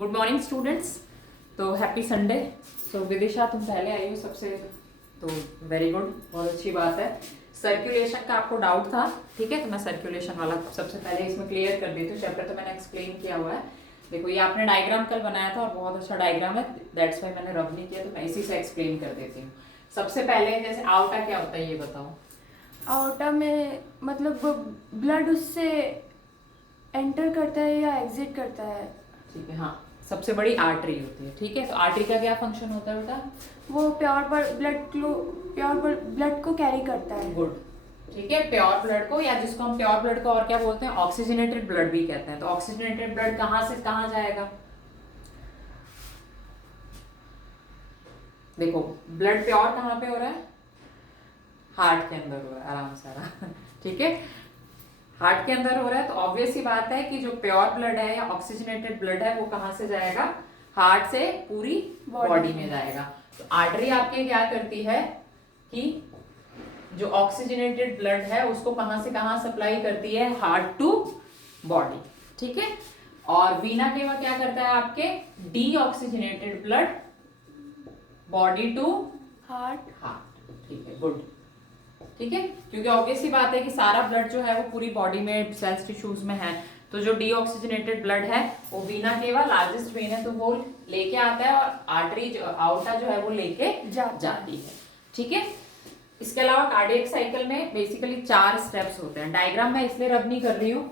Good morning students. तो happy Sunday. तो विदिशा तुम पहले आई हो सबसे, तो वेरी गुड, बहुत अच्छी बात है। सर्कुलेशन का आपको डाउट था, ठीक है, तो मैं सर्कुलेशन वाला सबसे पहले इसमें क्लियर कर देती हूँ। चैप्टर तो मैंने एक्सप्लेन किया हुआ है। देखो ये आपने डायग्राम कल बनाया था और बहुत अच्छा डायग्राम है, दैट्स वाई मैंने रब नहीं किया, तो मैं इसी से एक्सप्लेन कर देती हूँ। सबसे पहले जैसे आउटा क्या होता है ये बताओ। आउटा में मतलब ब्लड उससे एंटर करता है या एग्जिट करता है। ठीक है, हाँ, सबसे बड़ी आर्टरी होती है, ठीक है। तो आर्टरी का क्या फंक्शन होता है बेटा? वो प्योर ब्लड को कैरी करता है। गुड, ठीक है, प्योर ब्लड को, या जिसको हम प्योर ब्लड को और क्या बोलते हैं, ऑक्सीजनेटेड ब्लड भी कहते हैं। तो ऑक्सीजनेटेड ब्लड कहाँ से कहाँ जाएगा? देखो ब्लड प्योर कहाँ पे हो रहा है? हार्ट के अंदर हो रहा है, आराम से आराम ठीक है, हार्ट के अंदर हो रहा है। तो ऑब्वियस ही बात है कि जो प्योर ब्लड है या ऑक्सीजनेटेड ब्लड है वो कहाँ से जाएगा? हार्ट से पूरी बॉडी में जाएगा। तो आर्टरी आपके क्या करती है कि जो ऑक्सीजनेटेड ब्लड है उसको कहां से कहां सप्लाई करती है? हार्ट टू बॉडी, ठीक है। और वीना केवा क्या करता है आपके? Deoxygenated blood body to heart. ठीक है, गुड, ठीक है, क्योंकि ऑब्वियस ही बात है कि सारा ब्लड जो है वो पूरी बॉडी में सेल्स टिश्यूज में है। तो जो डीऑक्सीजनेटेड ब्लड है वो वीना केवा लार्जेस्ट वेन है तो वो लेके आता है, और आर्टरी जो आउटा जो है वो लेके जाती है, ठीक है। इसके अलावा कार्डियक साइकिल में बेसिकली 4 स्टेप्स होते हैं। डायग्राम मैं इसलिए रब नहीं कर रही हूँ,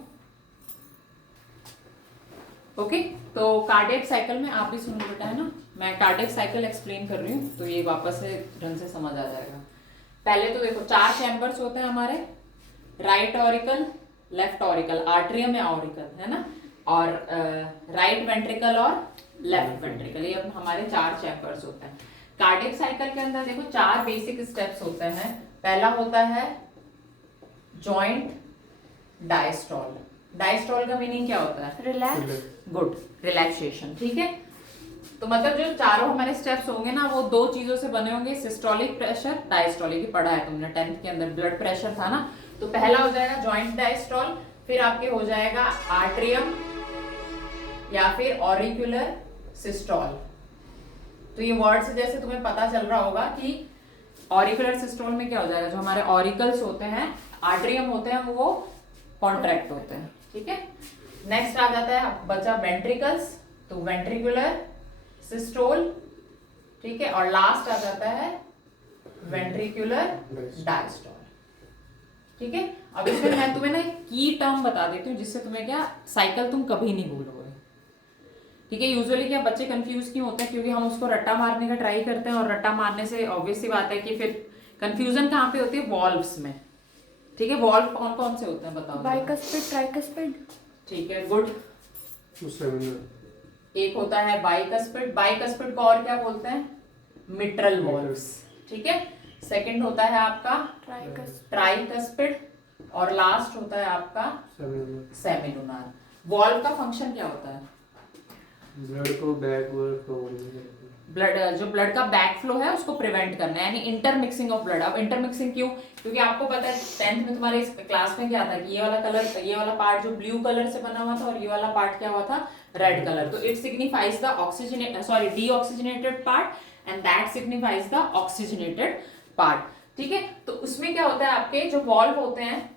ओके। तो कार्डियक साइकिल में आप भी सुनो बेटा, है ना, मैं कार्डियक साइकिल एक्सप्लेन कर रही हूँ तो ये वापस से ढंग से समझ आ जाएगा। पहले तो देखो 4 चैम्बर्स होते हैं हमारे, right auricle, left auricle, atrium या ऑरिकल, है ना, और राइट वेंट्रिकल और लेफ्ट वेंट्रिकल, ये हमारे 4 चैम्बर्स होते हैं। कार्डियक साइकिल के अंदर देखो 4 बेसिक स्टेप्स होते हैं। पहला होता है जॉइंट डायस्टॉल। डायस्टॉल का मीनिंग क्या होता है? रिलैक्स। गुड, रिलैक्सेशन, ठीक है। तो मतलब जो चारों हमारे स्टेप्स होंगे ना वो 2 चीजों से बने होंगे, सिस्टोलिक प्रेशर, डायस्टोलिक, पढ़ा है तुमने 10th के अंदर, ब्लड प्रेशर था ना। तो पहला हो जाएगा जॉइंट डायस्टॉल, फिर आपके हो जाएगा आर्ट्रियम या फिर ऑरिक्यूलर सिस्टोल। तो ये वर्ड से जैसे तुम्हें पता चल रहा होगा कि ऑरिकुलर सिस्टोल में क्या हो जाएगा, जो हमारे ऑरिकल्स होते हैं, आर्ट्रियम होते हैं, वो कॉन्ट्रैक्ट होते हैं, ठीक है। नेक्स्ट आ जाता है बचा वेंट्रिकल्स, तो वेंट्रिकुलर सिस्टोल, ठीक है, और लास्ट आ जाता है वेंट्रिकुलर डायस्टोल, ठीक है। अब इसमें मैं तुम्हें ना की टर्म बता देती हूँ जिससे तुम्हें क्या साइकिल तुम कभी नहीं भूलोगे, ठीक है। यूजुअली क्या बच्चे कंफ्यूज क्यों होते हैं? क्योंकि हम उसको रट्टा मारने का ट्राई करते हैं, और रट्टा मारने से ऑब्वियस सी बात है कि फिर कंफ्यूजन कहाँ पे होती है? वॉल्व्स में, ठीक है। वॉल्व कौन कौन से होते हैं बताओ? बाइकस्पिड, ट्राइकस्पिड, ठीक है, गुड। एक होता है बाइकस्पिड, बाइकस्पिड को और क्या बोलते हैं? मिट्रल वॉल्व्स, ठीक है। सेकंड होता है आपका ट्राइकस्पिड, और लास्ट होता है आपका सेमिलुनार। वॉल्व का फंक्शन क्या होता है? ब्लड को बैकवर्ड, जो ब्लड का बैक फ्लो है उसको प्रिवेंट करना है, यानी इंटरमिक्सिंग ऑफ ब्लड। अब इंटरमिक्सिंग क्यों? क्योंकि आपको पता है 10th में तुम्हारे इस क्लास में क्या था कि ये वाला कलर, ये वाला पार्ट जो ब्लू कलर से बना हुआ था, और ये वाला पार्ट क्या हुआ था? Red colour. तो it signifies the deoxygenated part and that signifies the oxygenated part, ठीक है। तो उसमें क्या होता है, आपके जो वॉल्व होते हैं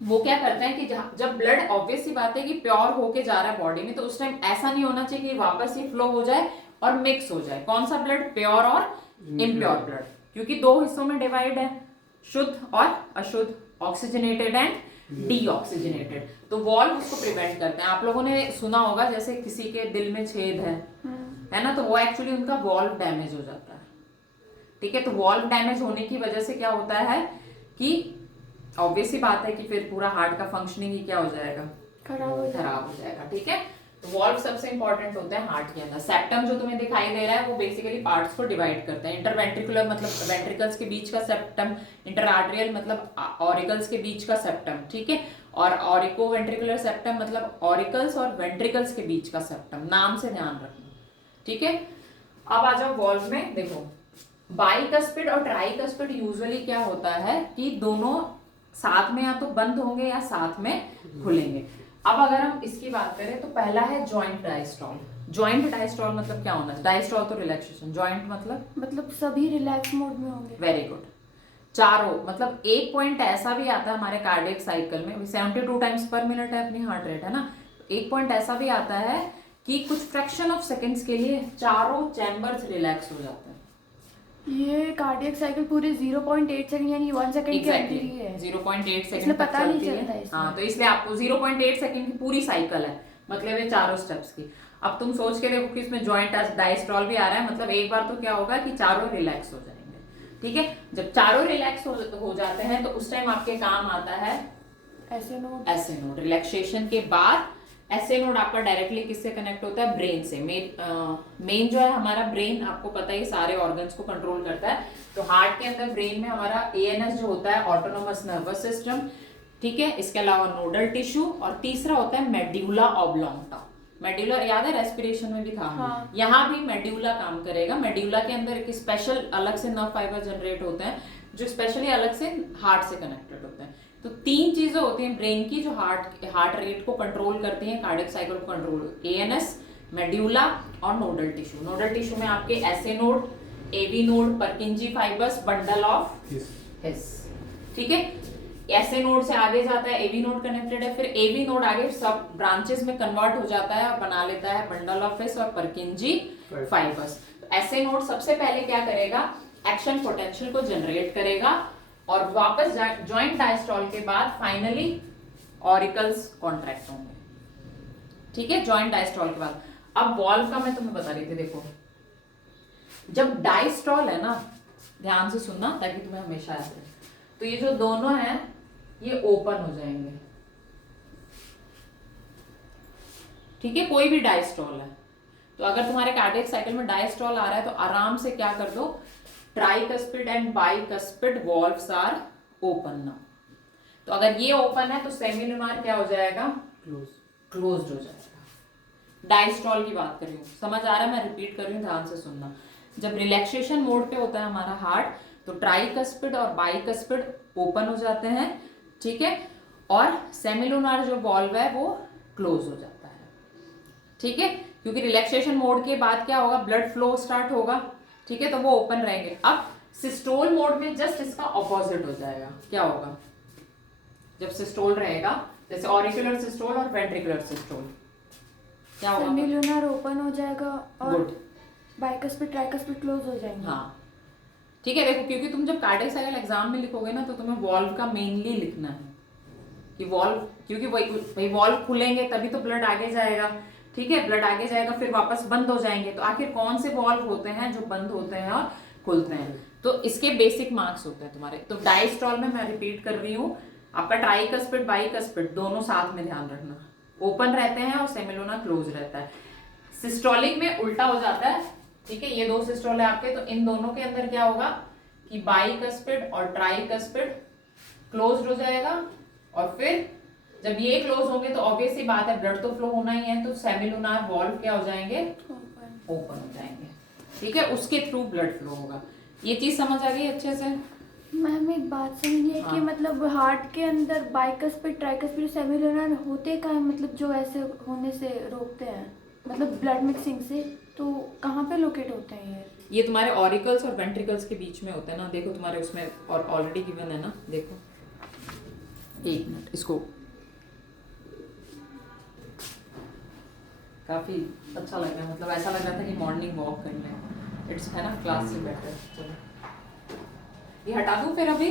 वो क्या करते हैं कि जब ब्लड, ऑब्वियस सी बात है कि प्योर होके जा रहा है बॉडी में, तो उस टाइम ऐसा नहीं होना चाहिए कि वापस ही फ्लो हो जाए और मिक्स हो जाए। कौन सा ब्लड? प्योर और इम्प्योर ब्लड, क्योंकि 2 हिस्सों में डिवाइड है, शुद्ध और अशुद्ध, ऑक्सीजनेटेड एंड डीऑक्सीजनेटेड। तो वॉल्व उसको प्रिवेंट करते हैं। आप लोगों ने सुना होगा जैसे किसी के दिल में छेद है ना, तो वो एक्चुअली उनका वॉल्व डैमेज हो जाता है, ठीक है। तो वॉल्व डैमेज होने की वजह से क्या होता है कि ऑब्वियस ही बात है कि फिर पूरा हार्ट का फंक्शनिंग ही क्या हो जाएगा? खराब हो जाएगा, ठीक है। तो वॉल्व सबसे इंपॉर्टेंट होते हैं हार्ट के अंदर। सेप्टम जो तुम्हें दिखाई दे रहा है वो बेसिकली पार्ट्स को डिवाइड करते हैं। इंटरवेंट्रिकुलर मतलब वेंट्रिकल्स के बीच का सेप्टम, इंटरआर्टरियल मतलब ऑरिकल्स के बीच का सेप्टम, ठीक है, और ऑरिको वेंट्रिकुलर सेप्टम मतलब ऑरिकल्स और वेंट्रिकल्स के बीच का सेप्टम। नाम से ध्यान रखना, ठीक है। अब आ जाओ वॉल्व में। देखो बाइकस्पिड और ट्राइकस्पिड यूजुअली क्या होता है कि दोनों साथ में या तो बंद होंगे या साथ में खुलेंगे। अब अगर हम इसकी बात करें तो पहला है जॉइंट डायस्टॉल। जॉइंट डायस्टॉल मतलब क्या होना है? डायस्टॉल तो रिलैक्सेशन, जॉइंट मतलब सभी रिलैक्स मोड में होंगे। Very good. चारों मतलब एक पॉइंट ऐसा भी आता है हमारे कार्डियक साइकिल में, 72 टाइम्स पर मिनट है अपनी हार्ट रेट, है ना। एक पॉइंट ऐसा भी आता है कि कुछ फ्रैक्शन ऑफ सेकंड्स के लिए चारों चैम्बर्स रिलैक्स हो जाते हैं। ये कार्डियक साइकिल पूरे 0.8 सेकंड यानी 1 सेकंड के अंदर ही है। 0.8 सेकंड इसलिए तक पता नहीं चलती चलता है। इसमें। हाँ, तो इसलिए आपको 0.8 सेकंड की पूरी साइकिल है, मतलब ये चारों स्टेप्स की। अब तुम सोच के देखो कि इसमें जॉइंट डायस्टॉल भी आ रहा है, मतलब एक बार तो क्या होगा कि चारों रिलैक्स हो जाएंगे। ठीक है, जब चारों रिलैक्स हो जाते हैं तो उस टाइम आपके काम आता है ऐसे नोड। ऐसे नोड। रिलैक्सेशन के बाद ऐसे नोड आपका डायरेक्टली किससे कनेक्ट होता है? ब्रेन से। मेन जो है हमारा ब्रेन, आपको पता है सारे ऑर्गन्स को कंट्रोल करता है। तो हार्ट के अंदर ब्रेन में हमारा एएनएस जो होता है, ऑटोनोमस नर्वस सिस्टम, ठीक है। इसके अलावा नोडल टिश्यू, और तीसरा होता है मेड्यूला ऑब्लोंगटा। मेड्यूला याद है, रेस्पिरेशन में भी था। हाँ। यहाँ भी मेड्यूला काम करेगा। मेड्यूला के अंदर एक स्पेशल अलग से नर्व फाइबर जनरेट होते हैं जो स्पेशली अलग से हार्ट से कनेक्टेड होते हैं। तो तीन चीजें होती हैं ब्रेन की जो हार्ट रेट को कंट्रोल करती हैं, कार्डियक साइकिल को कंट्रोल, एएनएस, मेड्यूला और नोडल टिश्यू। नोडल टिश्यू में आपके SA node, AV node, Purkinje fibres, bundle of His. ठीक है, एसए नोड से आगे जाता है, एवी नोड कनेक्टेड है, फिर एवी नोड आगे सब ब्रांचेस में कन्वर्ट हो जाता है और बना लेता है बंडल ऑफ हिस और पर्किंजी फाइबर्स। तो एसए नोड सबसे पहले क्या करेगा? एक्शन पोटेंशियल को जनरेट करेगा और वापस जॉइंट डायस्टॉल के बाद फाइनली ऑरिकल्स कॉन्ट्रैक्ट होंगे। ठीक है, जॉइंट डायस्टॉल के बाद। अब वॉल्व का मैं तुम्हें बता रही थी, देखो जब डायस्टॉल है ना, ध्यान से सुनना ताकि तुम्हें हमेशा याद रहे, तो ये जो दोनों हैं ये ओपन हो जाएंगे। ठीक है, कोई भी डायस्टॉल है तो अगर तुम्हारे कार्डियक साइकिल में डायस्टॉल आ रहा है तो आराम से क्या कर दो, tricuspid and bicuspid valves are open now. तो अगर ये ओपन है तो सेमिलुनार क्या हो जाएगा? क्लोज्ड हो जाएगा। डायस्टॉल की बात कर रही हूँ, समझ आ रहा है? मैं रिपीट कर रही हूँ, ध्यान से सुनना। जब रिलैक्सेशन मोड पे होता है हमारा हार्ट तो ट्राइकस्पिड और बाइकस्पिड ओपन हो जाते हैं, ठीक है, और सेमिलुनार जो वॉल्व है वो क्लोज हो जाता है। ठीक है, क्योंकि रिलैक्सेशन मोड के बाद क्या होगा? ब्लड फ्लो स्टार्ट होगा, ठीक है, तो वो ओपन रहेंगे। अब सिस्टोल मोड में जस्ट इसका ऑपोजिट हो जाएगा। क्या होगा? जब सिस्टोल रहेगा, जैसे ऑरिकुलर सिस्टोल और वेंट्रिकुलर सिस्टोल, क्या होगा? सेमिलुनार ओपन हो जाएगा और गुड, बाइकस्पिड ट्राइकस्पिड क्लोज हो जाएंगे। हाँ ठीक है। देखो, क्योंकि तुम जब कार्डियक साइकिल एग्जाम में लिखोगे ना तो तुम्हें वॉल्व का मेनली लिखना है कि वॉल्व, क्योंकि वही वॉल्व खुलेंगे तभी तो ब्लड आगे जाएगा। ठीक है, ब्लड आगे जाएगा फिर वापस बंद हो जाएंगे, तो आखिर कौन से वॉल्व होते हैं जो बंद होते हैं और खुलते हैं? तो इसके बेसिक मार्क्स होते हैं तुम्हारे। तो डायस्टॉल में मैं रिपीट कर रही हूँ, आपका ट्राइकस्पिड बाइकस्पिड दोनों साथ में ध्यान रखना, ओपन रहते हैं और सेमिलुनार क्लोज रहता है। सिस्टोलिक में उल्टा हो जाता है। ठीक है, ये दो सिस्टोल है आपके, तो इन दोनों के अंदर क्या होगा कि बाइकस्पिड और ट्राइकस्पिड क्लोज्ड हो जाएगा, और फिर जब ये क्लोज होंगे तो ऑब्वियस ही बात है ब्लड तो फ्लो होना ही है, तो सेमिलुनार वॉल्व क्या हो जाएंगे? ओपन हो जाएंगे। ठीक है, उसके थ्रू ब्लड फ्लो होगा। ये चीज समझ आ गई अच्छे से? मैम एक बात समझिए कि मतलब हार्ट के अंदर बाइकस्पिड ट्राइकस्पिड सेमिलुनार होते कहाँ हैं? मतलब जो ऐसे होने से रोकते हैं, मतलब ब्लड मिक्सिंग से, तो कहाँ पे लोकेट होते हैं ये तुम्हारे ऑरिकल्स और वेंट्रिकल्स के बीच में होते हैं ना। देखो तुम्हारे उसमें और ऑलरेडी गिवन है ना, देखो एक मिनट, इसको काफी अच्छा लग रहा है, मतलब ऐसा लग रहा था कि मॉर्निंग वॉक कर लें। इट्स है ना, क्लास से बेटर। चलो ये हटा दूं फिर अभी।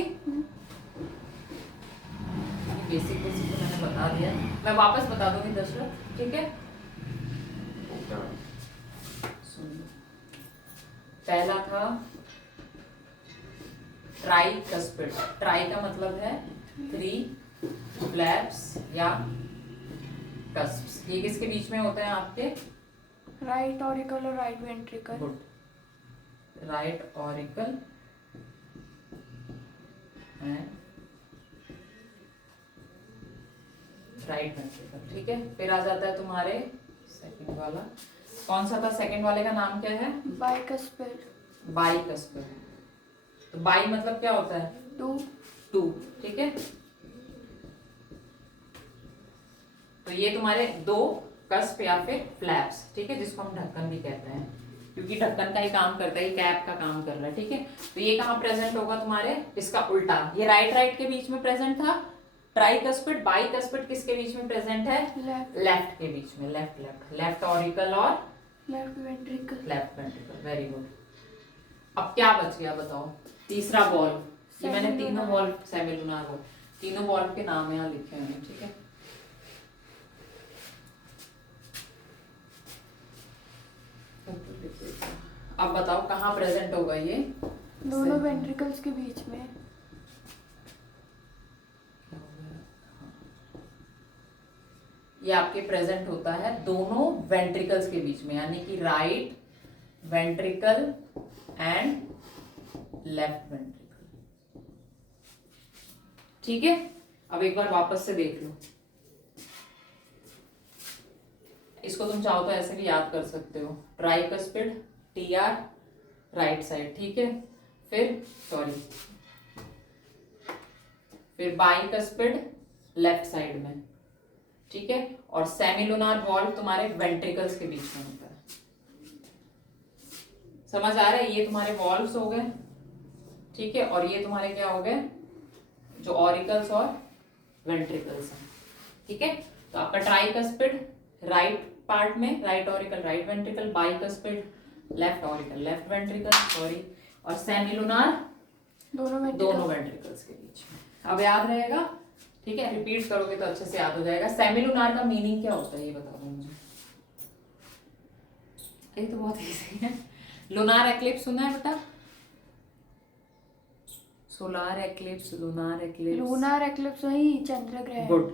बेसिक बेसिक तो मैंने बता दिया, मैं वापस बता दूंगी दशरथ, ठीक है? सुन लो, पहला था ट्राइकस्पिड। ट्राई का मतलब है 3 फ्लैप्स या कस्प्स। ये किसके बीच में होते हैं आपके? राइट ऑरिकल और right ventricle. Good, right auricle and right ventricle. ठीक है, फिर आ जाता है तुम्हारे सेकंड वाला। कौन सा था सेकंड वाले का नाम क्या है? बाइकस्पिड। बाइकस्पिड। तो बाई मतलब क्या होता है? 2। ठीक है, तो ये तुम्हारे 2 कस्प या फिर फ्लैप्स, ठीक है, जिसको हम ढक्कन भी कहते हैं, क्योंकि ढक्कन का ही काम करता है, ये कैप का काम कर रहा है, ठीक है। तो ये कहाँ प्रेजेंट होगा तुम्हारे, इसका उल्टा, ये राइट के बीच में प्रेजेंट था, ट्राइकस्पिड बाइकस्पिड किसके बीच में प्रेजेंट है, लेफ्ट के बीच में, लेफ्ट ऑरिकल और लेफ्ट वेंट्रिकल। Very good. अब क्या बच गया बताओ, तीसरा बॉल, ये मैंने तीनों बॉल सेमिलुनार बॉल, तीनों बॉल के नाम यहाँ लिखे हैं, ठीक है। अब बताओ कहाँ प्रेजेंट होगा ये, दोनों वेंट्रिकल्स के बीच में। ये आपके प्रेजेंट होता है दोनों वेंट्रिकल्स के बीच में, यानी कि right ventricle and left ventricle, ठीक है। अब एक बार वापस से देख लो, इसको तुम चाहो तो ऐसे भी याद कर सकते हो, ट्राइकस्पिड TR राइट साइड, ठीक है, फिर बाइकस्पिड लेफ्ट साइड में, ठीक है, और सेमिलुनार वॉल्व तुम्हारे वेंट्रिकल्स के बीच में होता है। समझ आ रहा है, ये तुम्हारे वॉल्व्स हो गए, ठीक है, और ये तुम्हारे क्या हो गए, जो ऑरिकल्स और वेंट्रिकल्स हैं, ठीक है। तो आपका ट्राइकस्पिड राइट पार्ट में, right auricle right ventricle, bicuspid left auricle left ventricle, sorry, और सेमिलुनार दोनों वेंट्रिकल्स के बीच में। अब याद रहेगा, ठीक है, रिपीट करोगे तो अच्छे से याद हो जाएगा। सेमिलुनार का मीनिंग क्या होता है ये बता दो मुझे, ये तो बहुत इजी है। लूनार एक्लिप्स सुना है बेटा, सोलार एक्लिप्स, लूनार एक्लिप्स वही चंद्र ग्रहण। गुड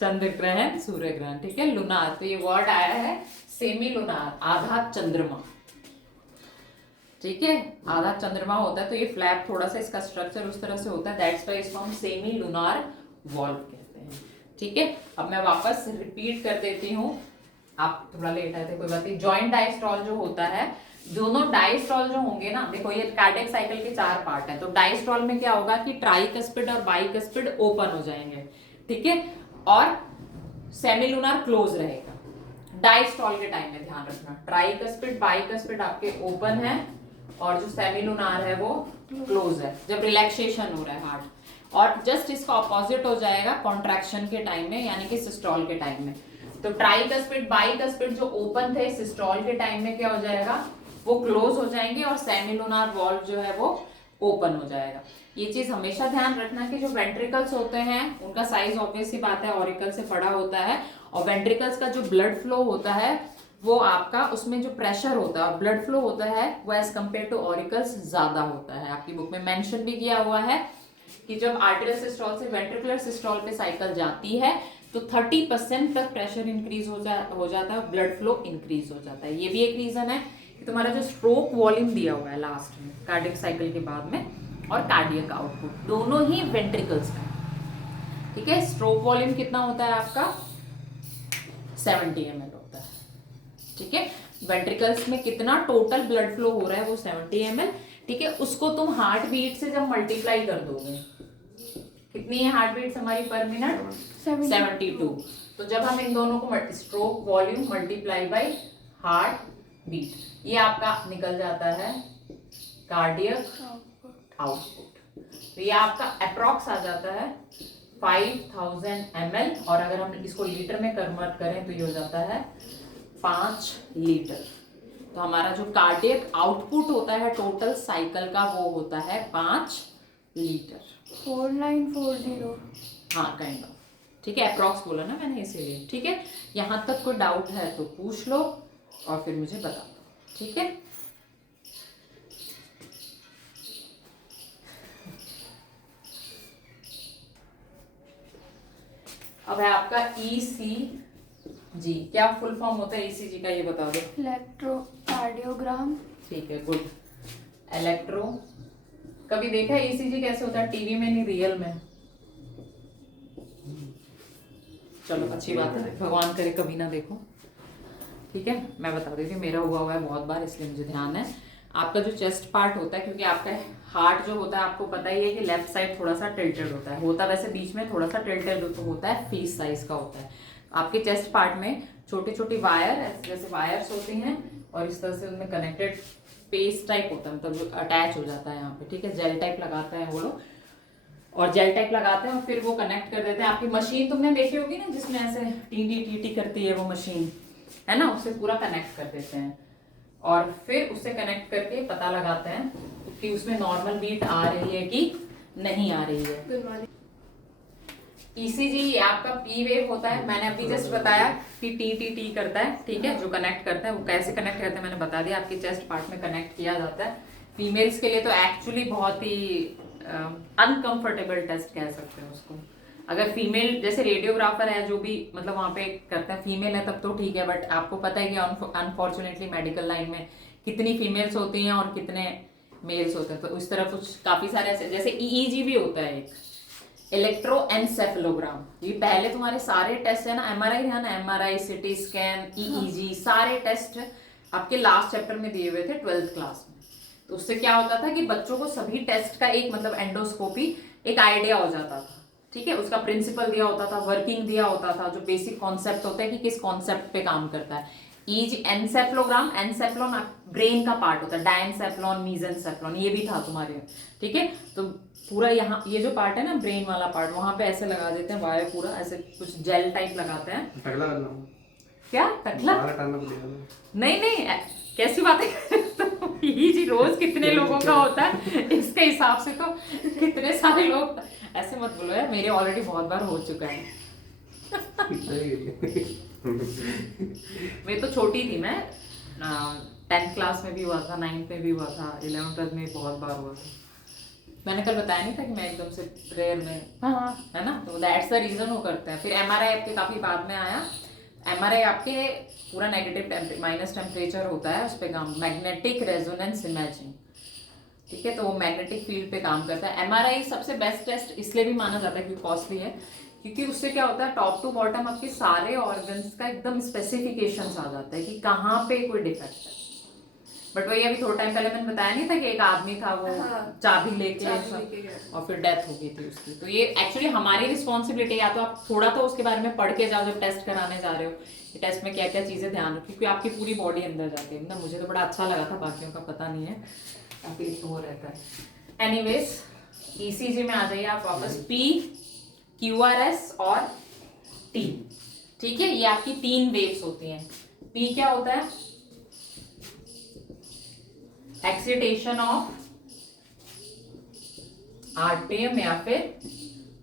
चंद्र ग्रहण, सूर्य ग्रहण, ठीक है। लुनार, तो ये वर्ड आया है सेमी लुनार, आधा चंद्रमा, ठीक है, आधा चंद्रमा होता है। तो ये फ्लैप थोड़ा सा इसका स्ट्रक्चर उस तरह से होता है, दैट्स व्हाई इसको हम सेमी लुनार वॉल्व कहते हैं, ठीक है। अब मैं वापस रिपीट कर देती हूँ, आप थोड़ा लेट आए थे कोई बात नहीं। जॉइंट डायस्ट्रॉल जो होता है, दोनों डायस्ट्रॉल जो होंगे ना, देखो ये कार्डियक साइकिल के 4 पार्ट है, तो डायस्ट्रॉल में क्या होगा कि ट्राइकस्पिड और बाइकस्पिड ओपन हो जाएंगे, ठीक है, और सेमिलुनार क्लोज रहेगा। डायस्ट्रॉल के टाइम में ध्यान रखना, ट्राइकस्पिड बाइकस्पिड आपके ओपन है और जो सेमिलुनार है वो क्लोज है जब रिलैक्सेशन हो रहा है हार्ट, और जस्ट इसका ऑपोजिट हो जाएगा कॉन्ट्रैक्शन के टाइम में, यानी कि सिस्टोल के टाइम में। तो ट्राइकस्पिड बाइकस्पिड जो ओपन थे सिस्टोल के टाइम में क्या हो जाएगा, वो क्लोज हो जाएंगे, और सेमिलुनार वॉल्व जो है वो ओपन हो जाएगा। ये चीज हमेशा ध्यान रखना कि जो वेंट्रिकल्स होते हैं उनका साइज ऑब्वियस सी बात है ऑरिकल से बड़ा होता है, और वेंट्रिकल्स का जो ब्लड फ्लो होता है वो आपका, उसमें जो प्रेशर होता है ब्लड फ्लो होता है वो एज कम्पेयर टू ऑरिकल्स ज्यादा होता है। आपकी बुक में मेंशन भी किया हुआ है कि जब आर्टेरियल सिस्टोल से वेंट्रिकुलर सिस्टोल पे साइकिल जाती है तो 30% तक प्रेशर इंक्रीज हो जाता है, ब्लड फ्लो इंक्रीज हो जाता है। ये भी एक रीजन है कि तुम्हारा जो स्ट्रोक वॉल्यूम दिया हुआ है लास्ट में कार्डियक साइकिल के बाद में, और कार्डियक आउटपुट दोनों ही वेंट्रिकल्स में, ठीक है। स्ट्रोक वॉल्यूम कितना होता है आपका 70 ml होता है, ठीक है। वेंट्रिकल्स में कितना टोटल ब्लड फ्लो हो रहा है वो 70 ml, ठीक है। उसको तुम हार्ट बीट से जब मल्टीप्लाई कर दोगे, कितनी है हार्ट बीट्स हमारी पर मिनट 72, तो जब हम इन दोनों को stroke volume multiply by heart beat, ये आपका निकल जाता है कार्डियक आउटपुट। तो ये आपका अप्रॉक्स आ जाता है 5000 ml, और अगर हम इसको लीटर में कन्वर्ट करें तो ये हो जाता है 5 लीटर। तो हमारा जो कार्डियक आउटपुट होता है टोटल साइकिल का वो होता है 5 लीटर। 4940। हाँ काइंड ऑफ, ठीक है, अप्रॉक्स बोला ना मैंने इसीलिए, ठीक है। यहाँ तक कोई डाउट है तो पूछ लो और फिर मुझे बता दो, ठीक है। अब है आपका ECG, क्या फुल फॉर्म होता है ECG का ये बता दो। इलेक्ट्रोकार्डियोग्राम। ठीक है, गुड। इलेक्ट्रो, कभी देखा है ECG कैसे होता है, टीवी में नहीं रियल में? चलो अच्छी बात है, भगवान करे कभी ना देखो, ठीक है। मैं बता देती हूँ, मेरा हुआ है बहुत बार इसलिए मुझे ध्यान है। आपका जो चेस्ट पार्ट होता है, क्योंकि आपका हार्ट जो होता है आपको पता ही है कि लेफ्ट साइड थोड़ा सा टिल्टेड होता है वैसे बीच में थोड़ा सा टिल्टेड होता है, फेस साइज का होता है। आपके चेस्ट पार्ट में छोटी छोटी वायर जैसे वायर्स होती हैं और इस तरह से उनमें कनेक्टेड पेस टाइप होता है, मतलब जो अटैच हो जाता है यहाँ पे, ठीक है। जेल टाइप लगाते हैं वो लोग, और जेल टाइप लगाते हैं और फिर वो कनेक्ट कर देते हैं। आपकी मशीन तुमने देखी होगी ना जिसमें ऐसे टी टी करती है वो मशीन, है ना, उससे पूरा कनेक्ट कर देते हैं और फिर उससे कनेक्ट करके पता लगाते हैं कि उसमें नॉर्मल बीट आ रही है कि नहीं आ रही है। ईसीजी आपका पी वेव होता है, मैंने अभी जस्ट बताया कि टी करता है, ठीक है, जो कनेक्ट करता है। वो कैसे कनेक्ट करता है मैंने बता दिया, आपके चेस्ट पार्ट में कनेक्ट किया जाता है। फीमेल्स के लिए तो एक्चुअली बहुत ही अनकंफर्टेबल टेस्ट कह सकते हैं उसको। अगर फीमेल जैसे रेडियोग्राफर है जो भी मतलब वहाँ पे करता है फीमेल है तब तो ठीक है, बट आपको पता है कि अनफॉर्चुनेटली मेडिकल लाइन में कितनी फीमेल्स होती हैं और कितने मेल्स होते हैं, तो उस तरह कुछ काफी सारे ऐसे जैसे ईईजी भी होता है एक इलेक्ट्रोएन्सेफेलोग्राम। ये पहले तुम्हारे सारे टेस्ट है ना, एमआरआई है ना, एमआरआई, सीटी स्कैन, ईईजी, सारे टेस्ट आपके लास्ट चैप्टर में दिए हुए थे 12th क्लास में। तो उससे क्या होता था कि बच्चों को सभी टेस्ट का एक मतलब एंडोस्कोपी एक आइडिया हो जाता था, ठीक है। उसका प्रिंसिपल दिया होता था, वर्किंग दिया होता था, जो बेसिक कॉन्सेप्ट होता है कि किस कॉन्सेप्ट पे काम करता है। ईजी एनसेफ्लोग्राम, एनसेफ्लॉन ब्रेन का पार्ट होता है, डायनसेफ्लॉन, मीजेंसेफ्लॉन, ये भी था तुम्हारे, ठीक है। तो पूरा यहाँ ये जो पार्ट है ना ब्रेन वाला पार्ट, वहां पे ऐसे लगा देते हैं वायर, पूरा ऐसे कुछ जेल टाइप लगाते हैं। टकला करना, क्या टकला? नहीं नहीं कैसी बातें ये जी रोज कितने लोगों का होता है इसके हिसाब से तो कितने सारे लोग, ऐसे मत बोलो यार, मेरे ऑलरेडी बहुत बार हो चुका है। मैं तो छोटी थी, मैं 10th क्लास में भी हुआ था, 9th में भी हुआ था, 11th में बहुत बार हुआ था। मैंने कल बताया नहीं था कि मैं एकदम से प्रेयर में, हाँ है ना, तो दैट्स द रीजन वो करते हैं। फिर एमआरआई आपके काफी बाद में आया। एमआरआई आपके पूरा नेगेटिव माइनस टेम्परेचर होता है, उस पर काम, मैग्नेटिक रेजोनेंस इमेजिंग, ठीक है, तो वो मैग्नेटिक फील्ड पे काम करता है। एमआरआई सबसे बेस्ट टेस्ट इसलिए भी माना जाता है क्योंकि कॉस्टली है, क्योंकि उससे क्या होता है टॉप टू बॉटम आपके सारे ऑर्गन्स का एकदम स्पेसिफिकेशंस आ जाता है कि कहाँ पे कोई डिफेक्ट है। बट वही अभी थोड़ा टाइम पहले मैंने बताया नहीं था कि एक आदमी था वो चाबी लेके और फिर डेथ हो गई थी उसकी। तो ये एक्चुअली हमारी रिस्पॉन्सिबिलिटी, या तो आप थोड़ा तो उसके बारे में पढ़ के जाओ जब टेस्ट कराने जा रहे हो, कि टेस्ट में क्या क्या चीजें ध्यान रखो, क्योंकि आपकी पूरी बॉडी अंदर जाती है ना। मुझे तो बड़ा अच्छा लगा था, बाकियों का पता नहीं है, काफी वो रहता है। एनीवेज ईसीजी में आ जाइए आप वापस, पी, क्यूआरएस और टी, ठीक है। ये आपकी 3 वेव्स होती हैं। पी क्या होता है? एक्सिटेशन ऑफ आरपीएम, या फिर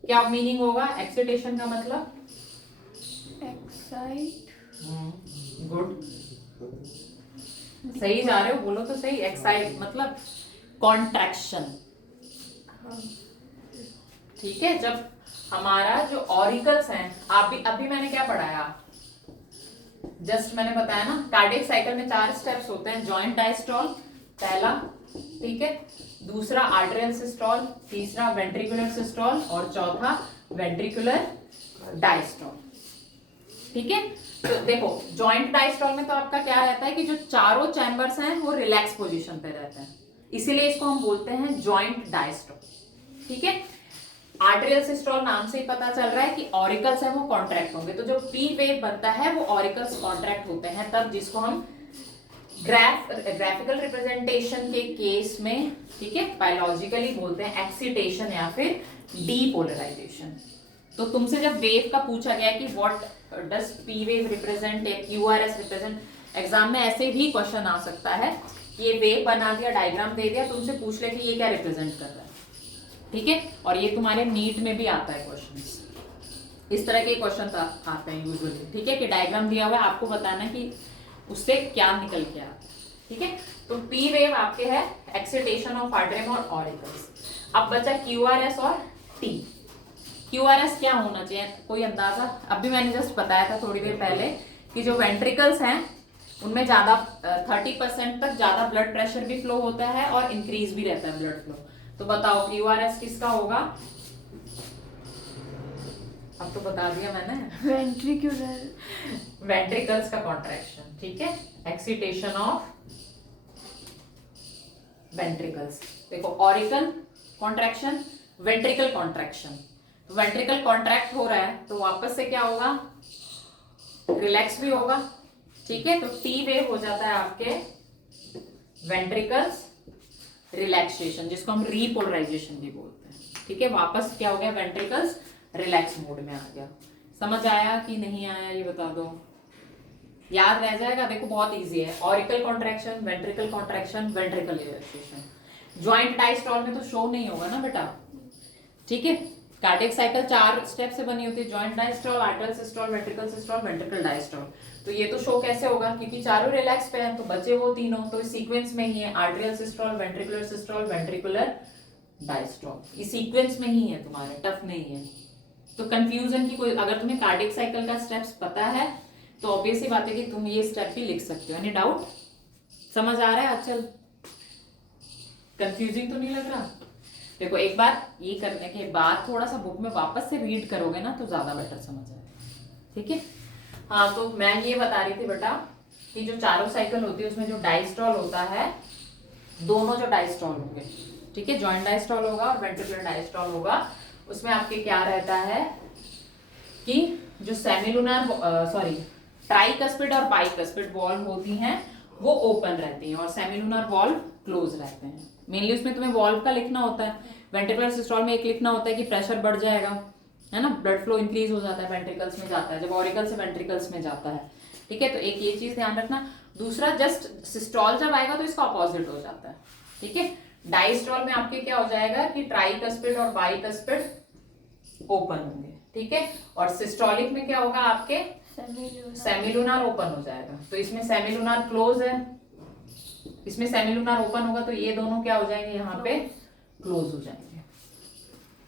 क्या मीनिंग होगा एक्सिटेशन का मतलब? एक्साइट। गुड, सही जा रहे हो, बोलो तो सही। एक्साइट मतलब कॉन्ट्रैक्शन, ठीक है। जब हमारा जो ऑरिकल्स हैं, अभी मैंने क्या पढ़ाया, जस्ट मैंने बताया ना, कार्डियक साइकिल में 4 स्टेप्स होते हैं। जॉइंट डायस्टोल पहला, ठीक है, दूसरा आर्टेरियल सिस्टोल, तीसरा वेंट्रिकुलर सिस्टोल और चौथा वेंट्रिकुलर डायस्टोल, ठीक है। तो देखो जॉइंट डायस्टोल में तो आपका क्या रहता है कि जो चारों चैम्बर्स हैं वो रिलैक्स पोजीशन पे रहते हैं, इसीलिए इसको हम बोलते हैं जॉइंट डायस्टोल, ठीक है। आर्टेरियल सिस्टोल नाम से ही पता चल रहा है कि ऑरिकल्स है वो कॉन्ट्रैक्ट होंगे, तो जो पी वेव बनता है वो ऑरिकल्स कॉन्ट्रैक्ट होते हैं तब, जिसको हम ग्राफिकल रिप्रेजेंटेशन के केस में, ठीक है, बायोलॉजिकली बोलते हैं एक्सिटेशन या फिर डीपोलराइजेशन। तो तुमसे जब वेव का पूछा गया कि what does P wave represent या क्यूआरएस रिप्रेजेंट, एग्जाम में ऐसे भी क्वेश्चन आ सकता है, ये वेव बना दिया, डायग्राम दे दिया, तुमसे पूछ ले कि ये क्या रिप्रेजेंट कर रहा है, ठीक है। और ये तुम्हारे नीट में भी आता है क्वेश्चंस, इस तरह के क्वेश्चन आते हैं यूजुअली, ठीक है, कि डायग्राम दिया हुआ है, आपको बताना कि उससे क्या निकल के आता है, ठीक है। तो पी वेव आपके है एक्सिटेशन ऑफ आर्टरियम और ऑरिकल्स। अब बचा क्यूआरएस और टी। क्यूआरएस क्या होना चाहिए, कोई अंदाजा? अभी मैंने जस्ट बताया था थोड़ी देर पहले कि जो वेंट्रिकल्स हैं उनमें ज्यादा 30% तक ज्यादा ब्लड प्रेशर भी फ्लो होता है और इंक्रीज भी रहता है ब्लड फ्लो। तो बताओ क्यूआरएस किसका होगा? अब तो बता दिया मैंने, वेंट्रिकुलर, वेंट्रिकल्स का कॉन्ट्रैक्शन, ठीक है, एक्सिटेशन ऑफ वेंट्रिकल्स। देखो ऑरिकल कॉन्ट्रैक्शन, वेंट्रिकल कॉन्ट्रैक्शन। तो वेंट्रिकल कॉन्ट्रैक्ट हो रहा है तो वापस से क्या होगा, रिलैक्स भी होगा, ठीक है। तो टी वेव हो जाता है आपके वेंट्रिकल्स रिलैक्सेशन, जिसको हम रीपोलराइजेशन भी बोलते हैं, ठीक है। वापस क्या हो गया, वेंट्रिकल्स रिलैक्स मोड में आ गया। समझ आया कि नहीं आया ये बता दो, याद रह जाएगा। देखो बहुत इजी है, auricle contraction, ventricle contraction, ventricle relaxation. Joint diastole में तो शो नहीं होगा ना बेटा, ठीक है। कार्डियक साइकिल 4 स्टेप से बनी होती है, joint diastole, arterial systole, ventricle systole, ventricle diastole. तो ये तो शो कैसे होगा, क्योंकि चारों रिलैक्स पे हैं तो बचे वो तीनों, तो इस सीक्वेंस में ही है, arterial systole, ventricular systole, ventricular diastole. इस सीक्वेंस में ही है तुम्हारे, टफ नहीं है। तो कंफ्यूजन की कोई, अगर तुम्हें कार्डियक साइकिल का स्टेप्स पता है तो ऑब्वियस ही बात है कि तुम ये स्टेप भी लिख सकते हो। एनी डाउट, समझ आ रहा है आजकल, कंफ्यूजिंग तो नहीं लग रहा। देखो एक बार ये करने के बाद थोड़ा सा बुक में वापस से रीड करोगे ना तो ज्यादा बेटर समझ आएगा, ठीक है। हाँ तो मैं ये बता रही थी बेटा कि जो चारों साइकिल होती है उसमें जो डायस्टॉल होता है, दोनों जो डायस्टॉल होंगे, ठीक है, जॉइंट डायस्टॉल होगा और वेंट्रिकुलर डायस्टॉल होगा, उसमें आपके क्या रहता है कि जो सेमिलुनर सॉरी ट्राइकस्पिड और बाइकस्पिड वॉल्व होती हैं वो ओपन रहती हैं और सेमिलुनर वॉल्व क्लोज रहते हैं। मेनली उसमें तुम्हें वॉल्व का लिखना होता है। वेंट्रिकुलर सिस्टोल में एक लिखना होता है कि प्रेशर बढ़ जाएगा, है ना, ब्लड फ्लो इंक्रीज हो जाता है, वेंट्रिकल्स में जाता है, जब ऑरिकल से वेंट्रिकल्स में जाता है, ठीक है। तो एक ये चीज ध्यान रखना। दूसरा, जस्ट सिस्टोल जब आएगा तो इसका ऑपोजिट हो जाता है, ठीक है। डायस्टोल में आपके क्या हो जाएगा कि ट्राइकस्पिड और बाइकस्पिड ओपन होंगे, ठीक है। और सिस्टोलिक में क्या होगा, आपके सेमिलुनर ओपन हो जाएगा। तो इसमें सेमिलुनर क्लोज है, इसमें सेमिलुनर ओपन होगा, तो ये दोनों क्या हो जाएंगे, यहाँ पे क्लोज हो जाएंगे,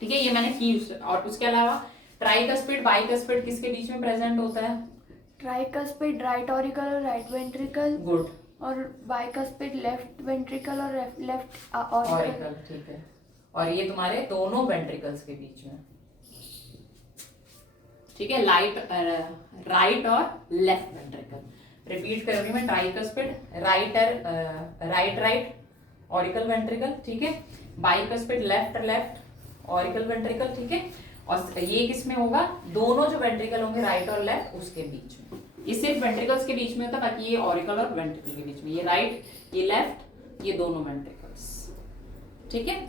ठीक है। ये मैंने की। और उसके अलावा ट्राइकस्पिड बाइकस्पिड किसके बीच में प्रेजेंट होता है, ट्राइकस्पिड राइट ऑरिकल और राइट वेंट्रिकल, गुड, और बाइकस्पिड लेफ्ट वेंट्रिकल और लेफ्ट ऑरिकल, ऑरिकल, ठीक है। और ये तुम्हारे दोनों वेंट्रिकल्स के बीच में, ठीक है, राइट और लेफ्ट वेंट्रिकल। रिपीट करूंगी मैं, ट्राइकस्पिड राइट ऑरिकल वेंट्रिकल, ठीक है, बाइकस्पिड लेफ्ट ऑरिकल वेंट्रिकल, ठीक है। और ये किसमें होगा, दोनों जो वेंट्रिकल होंगे राइट और लेफ्ट उसके बीच में। ये सिर्फ वेंट्रिकल्स के बीच में होता है, बाकी ये ऑरिकल और वेंट्रिकल के बीच में, ये राइट ये लेफ्ट ये दोनों वेंट्रिकल्स, ठीक है।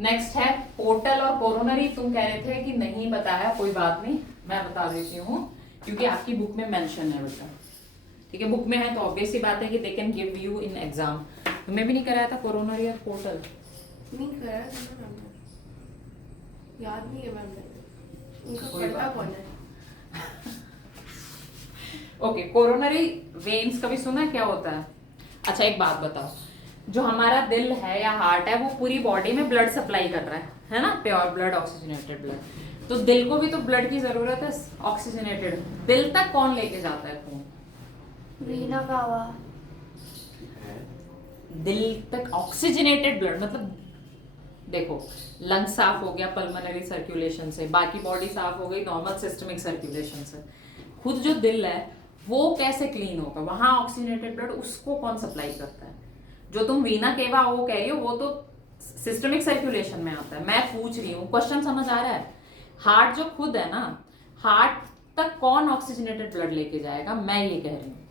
नेक्स्ट है पोर्टल और कोरोनरी। तुम कह रहे थे कि नहीं बताया, कोई बात नहीं, मैं बता देती हूँ क्योंकि आपकी बुक में मेंशन है बेटा, ठीक है। बुक में है तो ऑब्वियस सी बात है कि they can give you in exam. तुम्हें भी नहीं कराया था कोरोनरी और पोर्टल? नहीं कराया था ना मैम, याद नहीं है मैम ने, उनका कोई पढ़ता बात कौन है। ओके, कोरोनरी वेन्स कभी सुना क्या होता है? अच्छा एक बात बताओ, जो हमारा दिल है या हार्ट है वो पूरी बॉडी में ब्लड सप्लाई कर रहा है ना, प्योर ब्लड, ऑक्सीजनेटेड ब्लड। तो दिल को भी तो ब्लड की जरूरत है, ऑक्सीजनेटेड। दिल तक कौन लेके जाता है खून? वीना कावा। दिल तक ऑक्सीजनेटेड ब्लड मतलब देखो, लंग साफ हो गया पल्मोनरी सर्कुलेशन से, बाकी बॉडी साफ हो गई नॉर्मल सिस्टमिक सर्कुलेशन से। खुद जो दिल है वो कैसे क्लीन होगा? वहां ऑक्सीजनेटेड ब्लड उसको कौन सप्लाई करता है? जो तुम वीना केवा वो कह रही हो वो तो सिस्टमिक सर्कुलेशन में आता है। मैं पूछ रही हूँ, क्वेश्चन समझ आ रहा है? हार्ट जो खुद है ना, हार्ट तक कौन ऑक्सीजनेटेड ब्लड लेके जाएगा? मैं ये कह रही हूँ,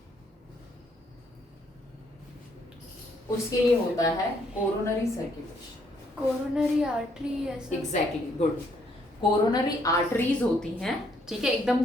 उसके लिए होता है कोरोनरी सर्कुलेशन। कोरोनरी आर्टरी ऐसा। Exactly, good. कोरोनरी आर्टरीज होती हैं, ठीक है, एकदम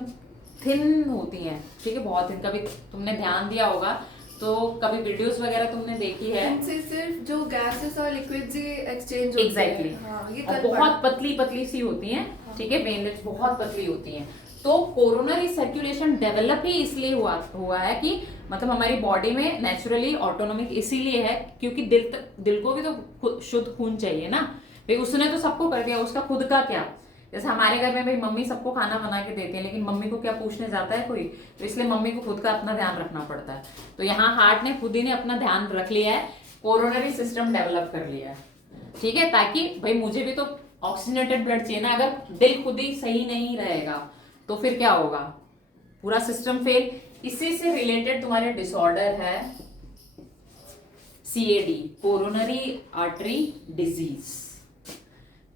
थिन होती हैं, ठीक है, बहुत थिन। कभी तुमने ध्यान दिया होगा तो कभी वीडियोस वगैरह तुमने देखी है, इनसे सिर्फ जो गैसेस और लिक्विड्स ही एक्सचेंज होते हैं। एग्जैक्टली, हाँ, ये और कल बहुत पतली पतली सी होती हैं, ठीक है, वेनलेस बहुत पतली होती हैं। तो कोरोनरी सर्कुलेशन डेवलप ही इसलिए हुआ है कि मतलब हमारी बॉडी में नेचुरली ऑटोनॉमिक इसीलिए है क्योंकि दिल को भी तो शुद्ध खून चाहिए ना भाई। उसने तो सबको कर दिया, उसका खुद का क्या? जैसे हमारे घर में भाई मम्मी सबको खाना बना के देती है, लेकिन मम्मी को क्या पूछने जाता है कोई? तो इसलिए मम्मी को खुद का अपना ध्यान रखना पड़ता है। तो यहाँ हार्ट ने खुद ही ने अपना ध्यान रख लिया है, कोरोनरी सिस्टम डेवलप कर लिया है, ठीक है, ताकि भाई मुझे भी तो ऑक्सीजनेटेड ब्लड चाहिए ना। अगर दिल खुद ही सही नहीं रहेगा तो फिर क्या होगा? पूरा सिस्टम फेल। इसी से रिलेटेड तुम्हारे डिसऑर्डर है CAD, कोरोनरी आर्टरी डिजीज,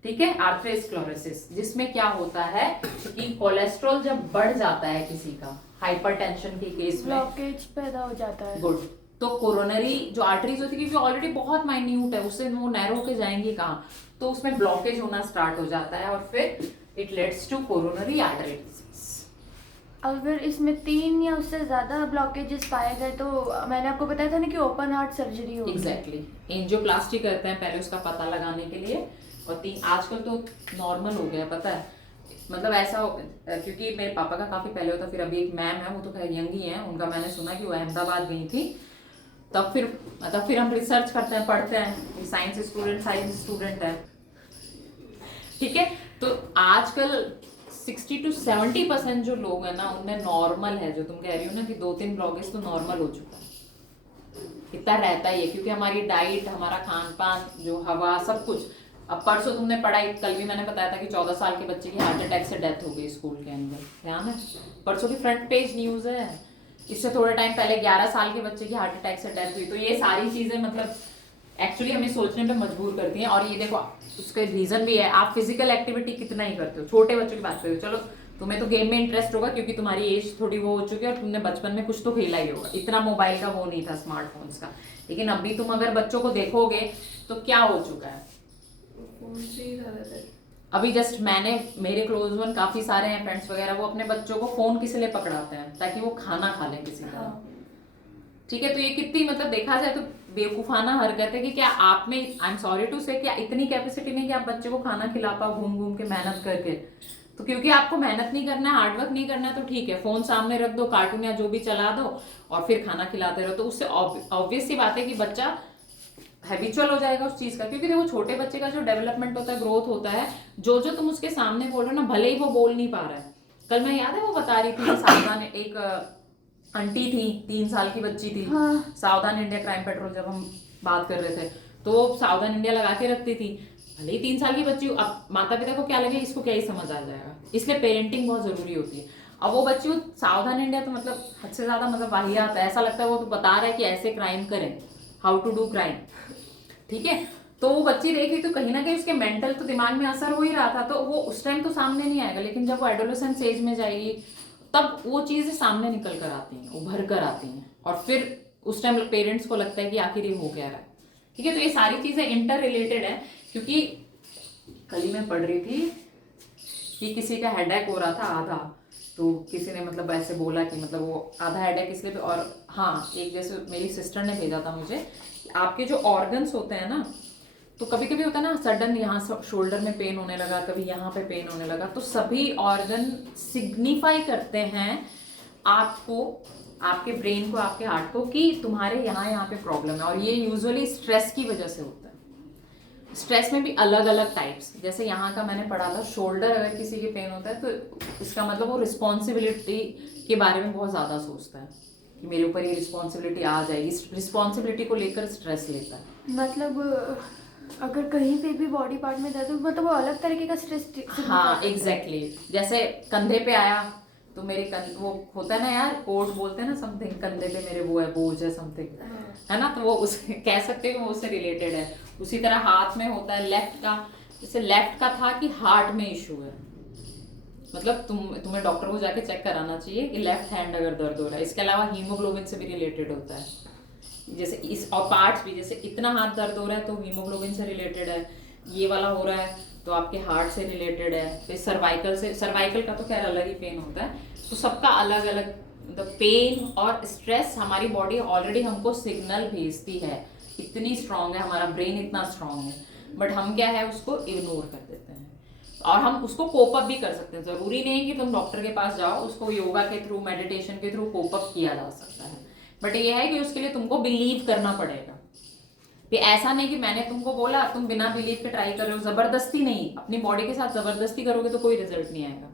ठीक है, आर्थरोस्क्लेरोसिस, जिसमें क्या होता है कि कोलेस्ट्रॉल जब बढ़ जाता है किसी का, हाइपरटेंशन के केस में, ब्लॉकेज पैदा हो जाता है। गुड, तो कोरोनरी जो आर्टरीज होती है, क्योंकि ऑलरेडी बहुत माइन्यूट है, उससे वो नैरो होके जाएंगी कहाँ, तो उसमें ब्लॉकेज होना स्टार्ट हो जाता है और फिर it leads to coronary artery disease. अगर इसमें 3 या उससे ज्यादा ब्लॉकेजेस पाए गए तो मैंने आपको बताया था ना कि ओपन हार्ट सर्जरी होगी। एग्जैक्टली, एंजियोप्लास्टी करते हैं पहले उसका पता लगाने के लिए, और आजकल तो नॉर्मल हो गया, पता है, मतलब ऐसा क्योंकि मेरे पापा का काफी पहले होता, फिर अभी एक मैम है, वो तो खैर यंग ही है, उनका मैंने सुना कि वो अहमदाबाद गई थी, तब फिर हम रिसर्च करते हैं, पढ़ते हैं, साइंस स्टूडेंट है, ठीक है। तो आजकल 60 to 70% जो लोग हैं ना, उनमें नॉर्मल है, जो तुम कह रही हो ना कि 2-3 ब्लॉकेज तो नॉर्मल हो चुका है, इतना रहता ही है, क्योंकि हमारी डाइट, हमारा खान पान, जो हवा, सब कुछ। अब परसों तुमने पढ़ाई, कल भी मैंने बताया था कि 14 साल के बच्चे की हार्ट अटैक से डेथ हो गई स्कूल के अंदर, ध्यान है, परसों की फ्रंट पेज न्यूज है। इससे थोड़े टाइम पहले 11 साल के बच्चे की हार्ट अटैक से डेथ हुई। तो ये सारी चीजें मतलब एक्चुअली हमें सोचने पे मजबूर करती हैं। और ये देखो, उसका रीजन भी है, आप फिजिकल एक्टिविटी कितना ही करते हो। छोटे बच्चों की बात करो, चलो तुम्हें तो गेम में इंटरेस्ट होगा क्योंकि तुम्हारी एज थोड़ी वो हो चुकी है और तुमने बचपन में कुछ तो खेला ही होगा, इतना मोबाइल का वो नहीं था, स्मार्टफोन्स का। लेकिन अभी तुम अगर बच्चों को देखोगे तो क्या हो चुका है, फोन से ही ज्यादातर। अभी जस्ट मेरे क्लोज वन काफी सारे हैं फ्रेंड्स वगैरह, वो अपने बच्चों को फोन किस लिए पकड़ाते हैं, ताकि वो खाना खा लें किसी तरह, ठीक है। तो ये कितनी मतलब देखा जाए तो बेवकूफाना हरकत है कि क्या आप में, आई एम सॉरी टू से, क्या इतनी कैपेसिटी नहीं कि आप बच्चे को खाना खिला पाओ घूम घूम के मेहनत करके। तो क्योंकि आपको मेहनत नहीं करना है, हार्डवर्क नहीं करना है, तो ठीक है, फोन सामने रख दो, कार्टून या जो भी चला दो और फिर खाना खिलाते रहो। तो उससे ऑब्वियस सी बात है कि बच्चा हैबिचुअल हो जाएगा उस चीज का। क्योंकि देखो, छोटे बच्चे का जो डेवलपमेंट होता है, ग्रोथ होता है, जो जो तुम उसके सामने बोल रहे हो ना, भले ही वो बोल नहीं पा रहा है। कल मैं याद है वो बता रही थी, सावधान, एक आंटी थी, 3 साल की बच्ची थी, हाँ। सावधान इंडिया क्राइम पेट्रोल जब हम बात कर रहे थे, तो सावधान इंडिया लगा के रखती थी, भले ही 3 साल की बच्ची। अब माता पिता को क्या लगे, इसको क्या ही समझ आ जाएगा, इसलिए पेरेंटिंग बहुत जरूरी होती है। अब वो बच्ची सावधान इंडिया तो मतलब हद से ज्यादा मतलब वाहियात है, ऐसा लगता है वो तो बता रहा है कि ऐसे क्राइम करें, हाउ टू डू क्राइम, ठीक है। तो वो बच्ची देखी तो कहीं ना कहीं उसके मेंटल तो दिमाग में असर हो ही रहा था, तो वो उस टाइम तो सामने नहीं आएगा, लेकिन जब वो एडोलेसेंस एज में जाएगी तब वो चीजें सामने निकल कर आती हैं, उभर कर आती हैं, और फिर उस टाइम पेरेंट्स को लगता है कि आखिर ये हो क्या रहा है, ठीक है। तो ये सारी चीजें इंटर रिलेटेड है। क्योंकि कल ही मैं पढ़ रही थी कि किसी का हेडेक हो रहा था आधा, तो किसी ने मतलब ऐसे बोला कि मतलब वो आधा हेडेक इसलिए, और हाँ, एक जैसे मेरी सिस्टर ने भेजा था मुझे, आपके जो ऑर्गन्स होते हैं ना, तो कभी कभी होता है ना, सडन यहाँ शोल्डर में पेन होने लगा, कभी यहाँ पे पेन होने लगा, तो सभी ऑर्गन सिग्निफाई करते हैं आपको, आपके ब्रेन को, आपके हार्ट को, कि तुम्हारे यहाँ पे प्रॉब्लम है। और ये यूजुअली स्ट्रेस की वजह से होता है। स्ट्रेस में भी अलग अलग टाइप्स, जैसे यहाँ का मैंने पढ़ा था, शोल्डर अगर किसी के पेन होता है तो इसका मतलब वो रिस्पॉन्सिबिलिटी के बारे में बहुत ज़्यादा सोचता है कि मेरे ऊपर ये रिस्पॉन्सिबिलिटी आ जाएगी, इस रिस्पॉन्सिबिलिटी को लेकर स्ट्रेस लेता है। मतलब अगर कहीं पे भी बॉडी पार्ट में दर्द हो, मतलब वो अलग तरीके का स्ट्रेस। हाँ एग्जैक्टली, जैसे कंधे पे आया तो मेरे वो होता है ना यार, कोट बोलते हैं ना, समथिंग कंधे पे मेरे वो है, बोझ है समथिंग, है ना, तो वो उस कह सकते हैं वो उससे रिलेटेड है। उसी तरह हाथ में होता है लेफ्ट का, जैसे लेफ्ट का था कि हार्ट में इशू है, मतलब तुम्हें डॉक्टर को जाके चेक कराना चाहिए कि लेफ्ट हैंड अगर दर्द हो रहा है। इसके अलावा हीमोग्लोबिन से भी रिलेटेड होता है, जैसे इस और पार्ट्स भी, जैसे इतना हाथ दर्द हो रहा है तो हीमोग्लोबिन से रिलेटेड है, ये वाला हो रहा है तो आपके हार्ट से रिलेटेड है, फिर सर्वाइकल से, सर्वाइकल का तो खैर अलग ही पेन होता है। तो सबका अलग अलग मतलब पेन और स्ट्रेस, हमारी बॉडी ऑलरेडी हमको सिग्नल भेजती है, इतनी स्ट्रांग है, हमारा ब्रेन इतना स्ट्रांग है, बट हम क्या है उसको इग्नोर कर देते हैं। और हम उसको कोप अप भी कर सकते हैं, जरूरी नहीं कि तुम डॉक्टर के पास जाओ, उसको योगा के थ्रू, मेडिटेशन के थ्रू कोप अप किया जा सकता है। बट ये है कि उसके लिए तुमको बिलीव करना पड़ेगा। ये ऐसा नहीं कि मैंने तुमको बोला तुम बिना बिलीव के ट्राई कर रहे हो, जबरदस्ती नहीं, अपनी बॉडी के साथ जबरदस्ती करोगे तो कोई रिजल्ट नहीं आएगा।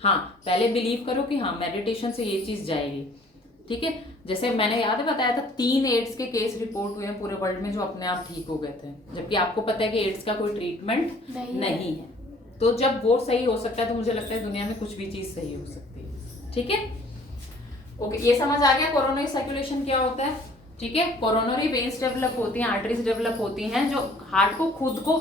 हाँ, पहले बिलीव करो कि हाँ मेडिटेशन से ये चीज जाएगी, ठीक है। जैसे मैंने याद है बताया था 3 एड्स के केस रिपोर्ट हुए हैं पूरे वर्ल्ड में जो अपने आप ठीक हो गए थे, जबकि आपको पता है कि एड्स का कोई ट्रीटमेंट नहीं है। तो जब वो सही हो सकता है तो मुझे लगता है दुनिया में कुछ भी चीज सही हो सकती है, ठीक है। ओके, ये समझ आ गया कोरोनरी सर्कुलेशन क्या होता है। ठीक है, कोरोनरी वेन्स डेवलप होती हैं, आर्टरीज डेवलप होती हैं जो हार्ट को खुद को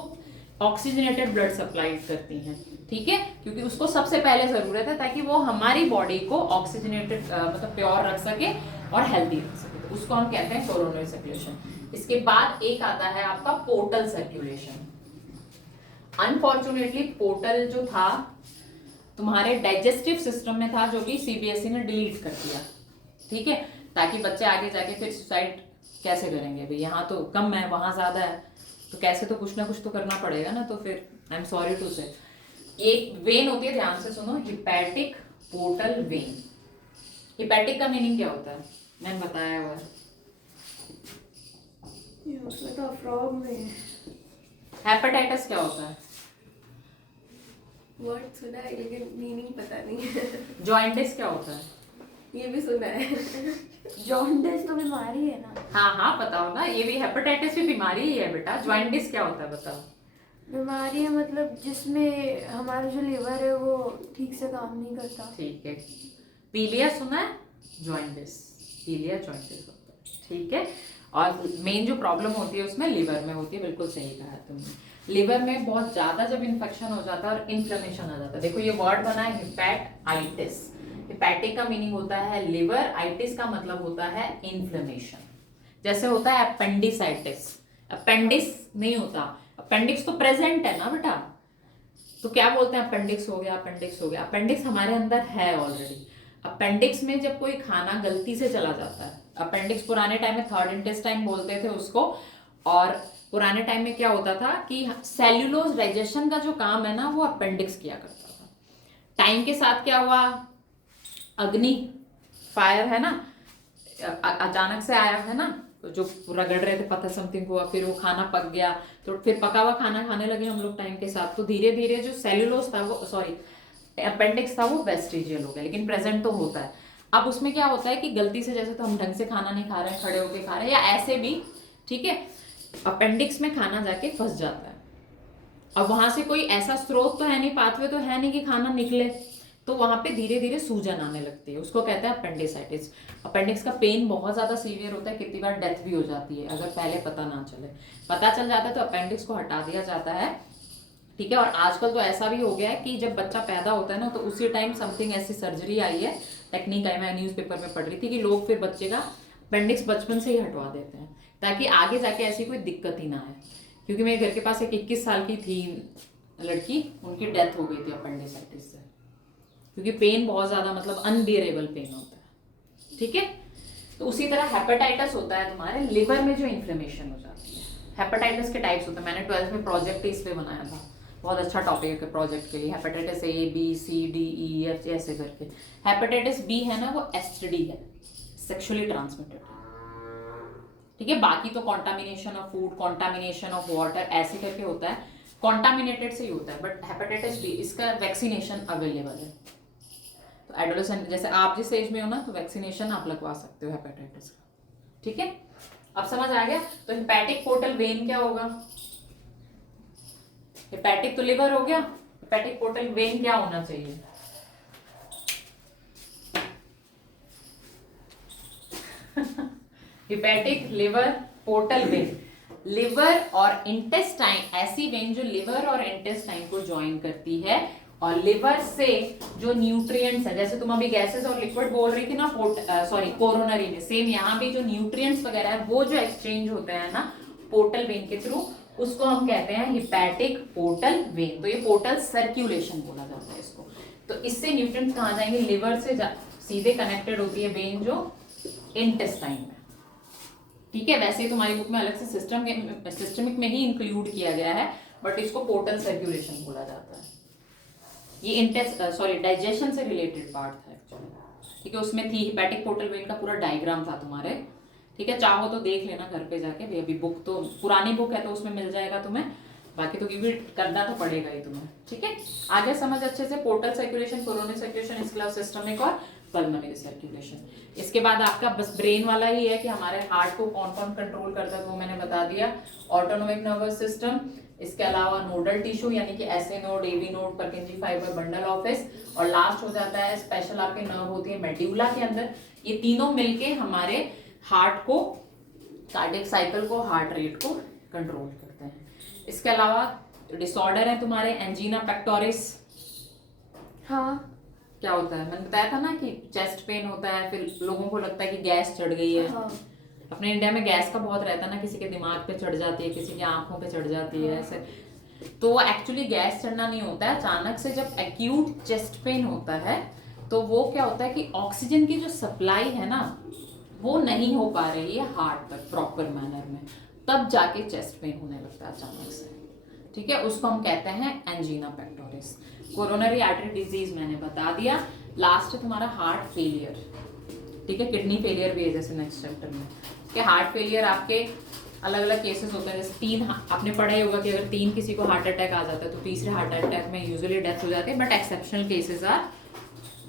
ऑक्सीजनेटेड ब्लड सप्लाई करती हैं, ठीक है, क्योंकि उसको सबसे पहले जरूरत है ताकि वो हमारी बॉडी को ऑक्सीजनेटेड मतलब प्योर रख सके और हेल्दी रख सके, तो उसको हम कहते हैं कोरोनरी सर्कुलेशन। इसके बाद एक आता है आपका पोर्टल सर्कुलेशन। अनफॉर्चुनेटली पोर्टल जो था तुम्हारे डाइजेस्टिव सिस्टम में था, जो कि सीबीएसई ने डिलीट कर दिया, ठीक है, ताकि बच्चे आगे जाके फिर सुसाइड कैसे करेंगे, भाई यहाँ तो कम है वहां ज्यादा है, तो कैसे तो कुछ ना कुछ तो करना पड़ेगा ना, तो फिर आई एम सॉरी टू से। एक वेन होती है, ध्यान से सुनो, हिपैटिक पोर्टल वेन। हिपैटिक का मीनिंग क्या होता है, मैंने बताया हुआ है। ये उसमें तो फ्रॉग में हेपेटाइटिस क्या होता है? वर्ड सुना है लेकिन मीनिंग पता नहीं है। जॉइंटिस क्या होता है? ये भी सुना है। जॉन्डिस तो बीमारी है ना। हाँ हाँ पता हो ना, ये भी हेपेटाइटिस भी बीमारी ही है बेटा। जॉइंटिस क्या होता है बताओ? बीमारी है मतलब जिसमें हमारा जो लिवर है वो ठीक से काम नहीं करता। ठीक है, पीलिया सुना है? जॉइंटिस, पीलिया जॉइंटिस होता है, ठीक है। और मेन जो प्रॉब्लम होती है उसमें लिवर में होती है, बिल्कुल सही कहा तुमने। लिवर में बहुत ज्यादा जब इन्फेक्शन हो जाता है और इन्फ्लेमेशन आ जाता है, देखो ये वर्ड बना है हिपैटाइटिस। हिपैटिक का मीनिंग होता है लिवर, आइटिस का मतलब होता है इन्फ्लेमेशन। जैसे होता है अपेंडिसाइटिस, अपेंडिक्स नहीं होता, अपेंडिक्स तो प्रेजेंट है ना बेटा, तो क्या बोलते हैं अपेंडिक्स हो गया, अपेंडिक्स हो गया। अपेंडिक्स हमारे अंदर है ऑलरेडी। अपेंडिक्स में जब कोई खाना गलती से चला जाता है, अपेंडिक्स पुराने टाइम में थर्ड इंटेस्टाइन बोलते थे उसको, और पुराने टाइम में क्या होता था कि सेल्यूलोज डाइजेशन का जो काम है ना वो अपेंडिक्स किया करता था। टाइम के साथ क्या हुआ, अग्नि, फायर है ना, अचानक से आया है ना, तो जो रगड़ रहे थे पत्थर समथिंग हुआ, फिर वो खाना पक गया, तो फिर पका हुआ खाना खाने लगे हम लोग टाइम के साथ, तो धीरे धीरे जो सेल्यूलोज था वो, सॉरी अपेंडिक्स था, वो वेस्टिजियल हो गया, लेकिन प्रेजेंट तो होता है। अब उसमें क्या होता है कि गलती से, जैसे तो हम ढंग से खाना नहीं खा रहे हैं, खड़े होके खा रहे हैं या ऐसे भी, ठीक है, अपेंडिक्स में खाना जाके फंस जाता है। अब वहां से कोई ऐसा स्रोत तो है नहीं, पाथवे तो है नहीं कि खाना निकले, तो वहां पे धीरे धीरे सूजन आने लगती है, उसको कहते हैं अपेंडिसाइटिस। अपेंडिक्स का पेन बहुत ज्यादा सीवियर होता है, कितनी बार डेथ भी हो जाती है अगर पहले पता ना चले। पता चल जाता है तो अपेंडिक्स को हटा दिया जाता है, ठीक है। और आजकल तो ऐसा भी हो गया है कि जब बच्चा पैदा होता है ना, तो उसी टाइम समथिंग ऐसी सर्जरी आई है, टेक्निक आई, मैं न्यूज़पेपर में पढ़ रही थी कि लोग फिर बच्चे का अपेंडिक्स बचपन से ही हटवा देते हैं ताकि आगे जाके ऐसी कोई दिक्कत ही ना आए। क्योंकि मेरे घर के पास एक 21 साल की थी लड़की, उनकी डेथ हो गई थी अपेंडिसाइटिस से, क्योंकि पेन बहुत ज्यादा मतलब अनबियरेबल पेन होता है, ठीक है। तो उसी तरह हेपेटाइटिस होता है तुम्हारे लिवर में जो इन्फ्लेमेशन हो जाती है। हेपेटाइटिस के टाइप्स होते हैं, मैंने 12th में प्रोजेक्ट इस पे बनाया था, बहुत अच्छा टॉपिक है प्रोजेक्ट के लिए। Hepatitis A B C D E F ऐसे करके। हेपेटाइटिस बी है ना वो एसटीडी है, सेक्सुअली ट्रांसमिटेड, ठीक है। बाकी तो contamination of food, contamination of water ऐसे करके होता है, कॉन्टामिनेटेड से ही होता है। बट हेपेटाइटिस बी, इसका वैक्सीनेशन अवेलेबल है। तो एडोलेसेंट, जैसे आप जिस एज में हो ना, तो वैक्सीनेशन आप लगवा सकते हो हेपेटाइटिस का, ठीक है। अब समझ आ गया। तो हिपैटिक पोर्टल वेन क्या होगा? हिपैटिक तो लिवर हो गया, हिपैटिक पोर्टल वेन क्या होना चाहिए? Hepatic liver portal vein, liver और इंटेस्टाइन, ऐसी वेन जो लिवर और इंटेस्टाइन को ज्वाइन करती है, और लिवर से जो न्यूट्रिएंट्स है, जैसे तुम अभी गैसेस और लिक्विड बोल रही थी ना सॉरी कोरोनरी में, सेम यहाँ भी जो न्यूट्रिएंट्स वगैरह है वो जो एक्सचेंज होते हैं ना पोर्टल वेन के थ्रू, उसको हम कहते हैं हिपैटिक पोर्टल वेन। तो ये पोर्टल सर्कुलेशन बोला जाता है इसको। तो इससे न्यूट्रिएंट्स कहाँ जाएंगे? लिवर से सीधे कनेक्टेड होती है वेन जो इंटेस्टाइन में, ठीक है। वैसे ही तुम्हारी बुक में अलग से सिस्टमिक में ही इंक्लूड किया गया है, बट इसको पोर्टल सर्कुलेशन बोला जाता है। ये डाइजेशन से रिलेटेड पार्ट था एक्चुअली, ठीक है। उसमें थी हिपैटिक पोर्टल वेन का पूरा डायग्राम था तुम्हारे, ठीक है। चाहो तो देख लेना घर पे जाके भी, अभी बुक तो पुरानी बुक है तो उसमें मिल जाएगा तुम्हें, बाकी तो क्योंकि करना तो पड़ेगा ही तुम्हें, ठीक है। आगे समझ अच्छे से पोर्टल सर्कुलेशन, कोरोनरी सर्कुलेशन, इसके अलावा सिस्टमिक और पल्मोनरी सर्कुलेशन। इसके बाद आपका बस ब्रेन वाला ही है कि हमारे हार्ट को कौन कौन कंट्रोल करता है, वो मैंने बता दिया। ऑटोनोमिक नर्वस सिस्टम, इसके अलावा नोडल टिश्यू यानी कि SA node, AV node, Purkinje fibre, bundle of His, और लास्ट हो जाता है स्पेशल आपके नर्व होती है मेड्यूला के अंदर। ये तीनों मिलके हमारे हार्ट को कार्डियक साइकिल को, हार्ट रेट को कंट्रोल करते हैं। इसके अलावा डिसऑर्डर है तुम्हारे एंजीना पेक्टोरिस। हाँ क्या होता है, मैंने बताया था ना कि चेस्ट पेन होता है, फिर लोगों को लगता है कि गैस चढ़ गई है। हाँ अपने इंडिया में गैस का बहुत रहता है ना, किसी के दिमाग पे चढ़ जाती है, किसी की आंखों पे चढ़ जाती है, ऐसे। तो एक्चुअली गैस चढ़ना नहीं होता है, अचानक से जब एक्यूट चेस्ट पेन होता है तो वो क्या होता है कि ऑक्सीजन की जो सप्लाई है ना वो नहीं हो पा रही है हार्ट तक प्रॉपर मैनर में, तब जाके चेस्ट पेन होने लगता है अचानक से। ठीक है, उसको हम कहते हैं एंजीना पेक्टोरिस। कोरोनरी आर्टरी डिजीज मैंने बता दिया। लास्ट है तुम्हारा हार्ट फेलियर। ठीक है, किडनी फेलियर भी है जैसे नेक्स्ट चैप्टर में। कि हार्ट फेलियर आपके अलग अलग केसेस होते हैं, जैसे 3 आपने पढ़ा ही होगा कि अगर 3 किसी को हार्ट अटैक आ जाता है तो तीसरे हार्ट अटैक में यूजुअली डेथ हो जाती है, but exceptional cases are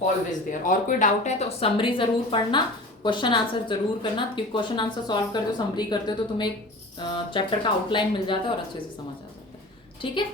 always there. और कोई डाउट है तो समरी जरूर पढ़ना, क्वेश्चन आंसर जरूर करना, क्योंकि क्वेश्चन आंसर सॉल्व करते हो, समरी करते हो तो तुम्हें एक चैप्टर का आउटलाइन मिल जाता है और अच्छे से समझ आ जाता है। ठीक है।